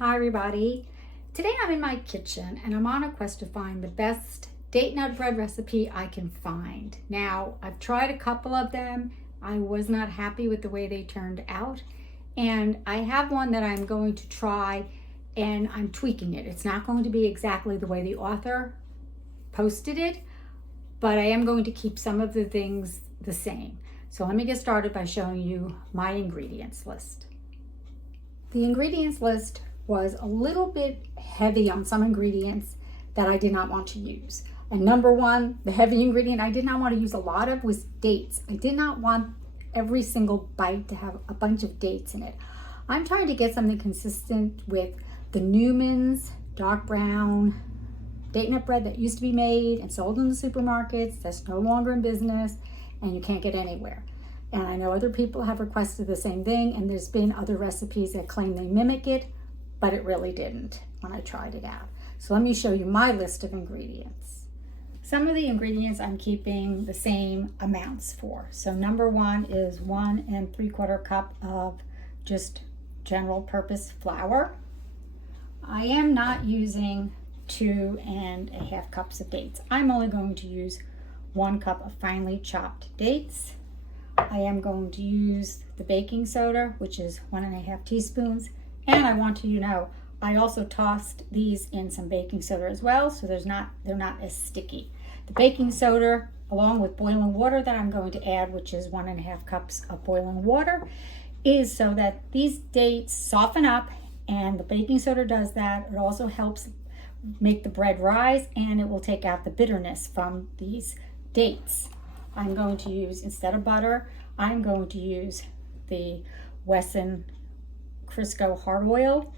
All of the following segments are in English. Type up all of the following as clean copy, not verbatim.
Hi everybody. Today I'm in my kitchen and I'm on a quest to find the best date nut bread recipe I can find. Now, I've tried a couple of them. I was not happy with the way they turned out. And I have one that I'm going to try and I'm tweaking it. It's not going to be exactly the way the author posted it, but I am going to keep some of the things the same. So let me get started by showing you my ingredients list. The ingredients list was a little bit heavy on some ingredients that I did not want to use. And number one, the heavy ingredient I did not want to use a lot of was dates. I did not want every single bite to have a bunch of dates in it. I'm trying to get something consistent with the Neuman's dark brown date nut bread that used to be made and sold in the supermarkets that's no longer in business and you can't get anywhere. And I know other people have requested the same thing, and there's been other recipes that claim they mimic it, but it really didn't when I tried it out. So let me show you my list of ingredients. Some of the ingredients I'm keeping the same amounts for. So number one is 1 3/4 cup of just general purpose flour. I am not using 2 1/2 cups of dates. I'm only going to use 1 cup of finely chopped dates. I am going to use the baking soda, which is 1 1/2 teaspoons. And I want you to know, I also tossed these in some baking soda as well, so they're not as sticky. The baking soda, along with boiling water that I'm going to add, which is 1 1/2 cups of boiling water, is so that these dates soften up, and the baking soda does that. It also helps make the bread rise, and it will take out the bitterness from these dates. I'm going to use, instead of butter, I'm going to use the Wesson Crisco hard oil.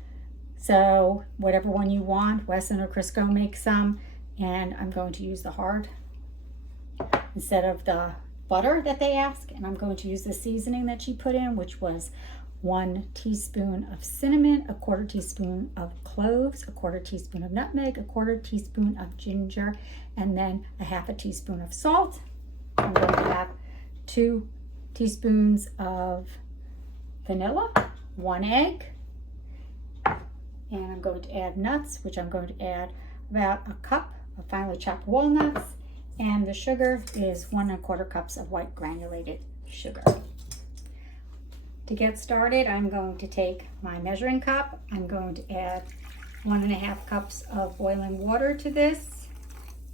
So whatever one you want, Wesson or Crisco make some, and I'm going to use the hard instead of the butter that they ask. And I'm going to use the seasoning that she put in, which was 1 teaspoon of cinnamon, 1/4 teaspoon of cloves, 1/4 teaspoon of nutmeg, 1/4 teaspoon of ginger, and then 1/2 teaspoon of salt. I'm going to have 2 teaspoons of vanilla, 1 egg, and I'm going to add nuts, which I'm going to add about 1 cup of finely chopped walnuts, and the sugar is 1 1/4 cups of white granulated sugar. To get started, I'm going to take my measuring cup. I'm going to add 1 1/2 cups of boiling water to this.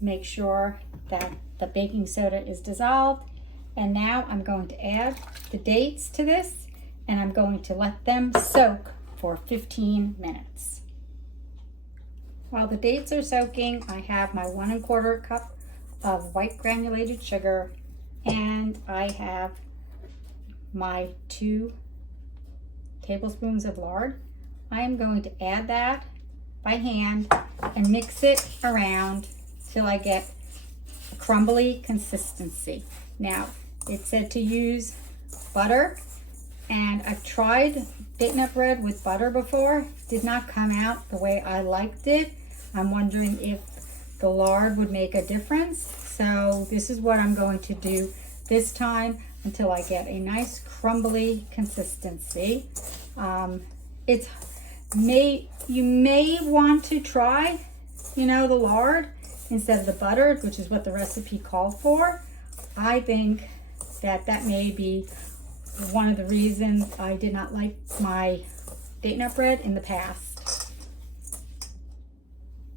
Make sure that the baking soda is dissolved. And now I'm going to add the dates to this, and I'm going to let them soak for 15 minutes. While the dates are soaking, I have my 1 1/4 cup of white granulated sugar, and I have my 2 tablespoons of lard. I am going to add that by hand and mix it around till I get a crumbly consistency. Now, it said to use butter, and I've tried date nut bread with butter before. It did not come out the way I liked it. I'm wondering if the lard would make a difference. So this is what I'm going to do this time until I get a nice crumbly consistency. You may want to try, the lard instead of the butter, which is what the recipe called for. I think that may be one of the reasons I did not like my date nut bread in the past.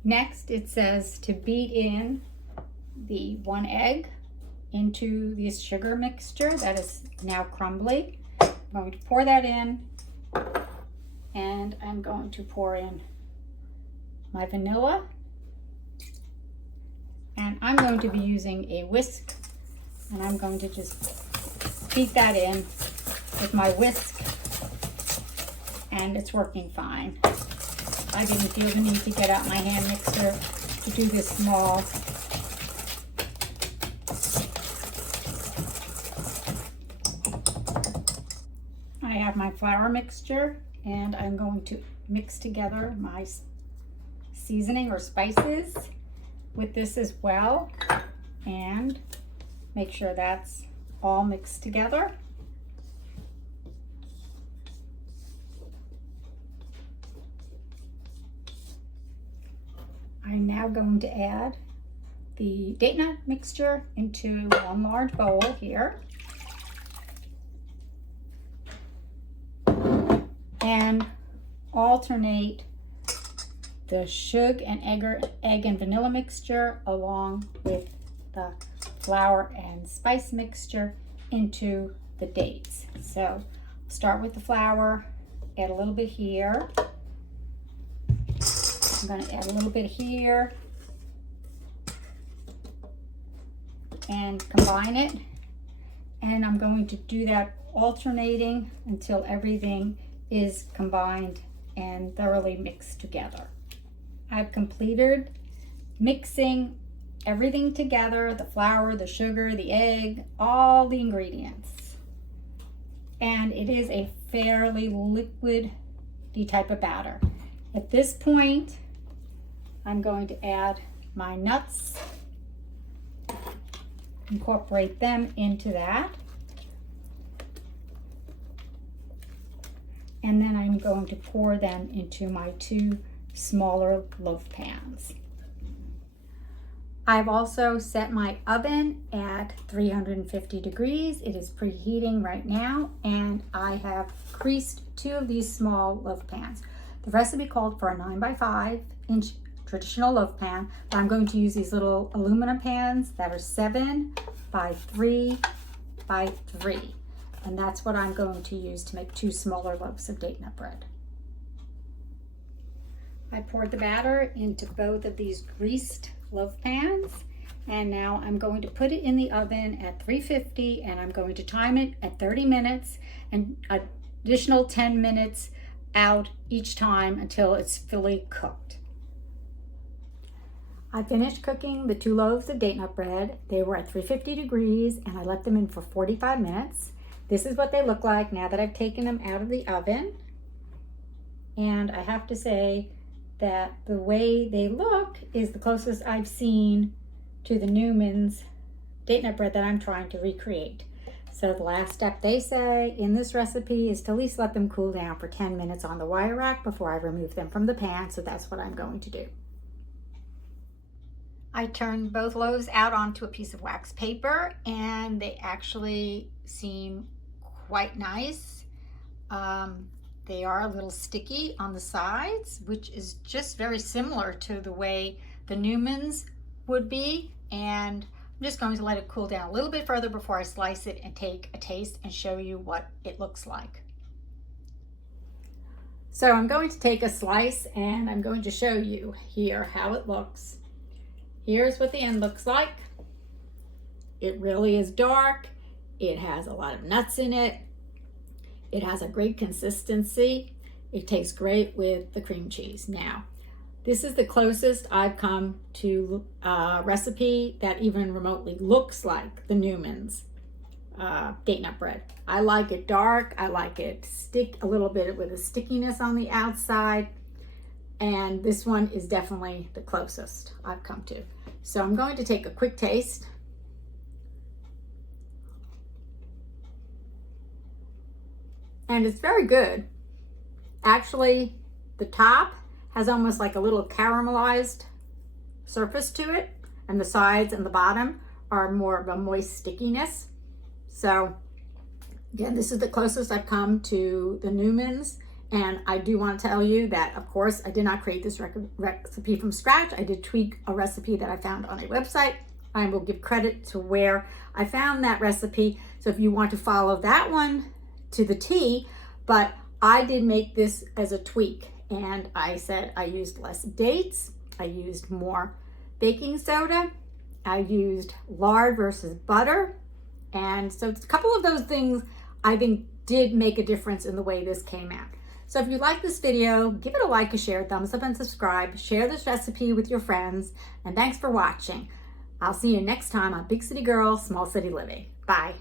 Next, it says to beat in the 1 egg into this sugar mixture that is now crumbly. I'm going to pour that in, and I'm going to pour in my vanilla, and I'm going to be using a whisk, and I'm going to just beat that in with my whisk, and it's working fine. I didn't feel the need to get out my hand mixer to do this small. I have my flour mixture, and I'm going to mix together my seasoning or spices with this as well, and make sure that's all mixed together. now going to add the date nut mixture into one large bowl here. And alternate the sugar and egg and vanilla mixture along with the flour and spice mixture into the dates. So start with the flour, add a little bit here. I'm going to add a little bit here and combine it. And I'm going to do that alternating until everything is combined and thoroughly mixed together. I've completed mixing everything together, the flour, the sugar, the egg, all the ingredients. And it is a fairly liquidy type of batter. At this point, I'm going to add my nuts, incorporate them into that. And then I'm going to pour them into my 2 smaller loaf pans. I've also set my oven at 350 degrees. It is preheating right now, and I have greased 2 of these small loaf pans. The recipe called for a 9 by 5 inch traditional loaf pan, but I'm going to use these little aluminum pans that are 7 by 3 by 3. And that's what I'm going to use to make 2 smaller loaves of date nut bread. I poured the batter into both of these greased loaf pans, and now I'm going to put it in the oven at 350, and I'm going to time it at 30 minutes and additional 10 minutes out each time until it's fully cooked. I finished cooking the 2 loaves of date nut bread. They were at 350 degrees, and I left them in for 45 minutes. This is what they look like now that I've taken them out of the oven. And I have to say that the way they look is the closest I've seen to the Neuman's date nut bread that I'm trying to recreate. So the last step they say in this recipe is to at least let them cool down for 10 minutes on the wire rack before I remove them from the pan. So that's what I'm going to do. I turned both loaves out onto a piece of wax paper, and they actually seem quite nice. They are a little sticky on the sides, which is just very similar to the way the Neuman's would be. And I'm just going to let it cool down a little bit further before I slice it and take a taste and show you what it looks like. So I'm going to take a slice and I'm going to show you here how it looks. Here's what the end looks like. It really is dark. It has a lot of nuts in it. It has a great consistency. It tastes great with the cream cheese. Now, this is the closest I've come to a recipe that even remotely looks like the Neuman's date nut bread. I like it dark. I like it a little bit with a stickiness on the outside. And this one is definitely the closest I've come to. So I'm going to take a quick taste. And it's very good. Actually, the top has almost like a little caramelized surface to it, and the sides and the bottom are more of a moist stickiness. So again, this is the closest I've come to the Neuman's. And I do want to tell you that, of course, I did not create this recipe from scratch. I did tweak a recipe that I found on a website. I will give credit to where I found that recipe. So if you want to follow that one to the T, but I did make this as a tweak. And I said I used less dates. I used more baking soda. I used lard versus butter. And so a couple of those things I think did make a difference in the way this came out. So if you like this video, give it a like, a share, thumbs up, and subscribe. Share this recipe with your friends. And thanks for watching. I'll see you next time on Big City Girl, Small City Living. Bye.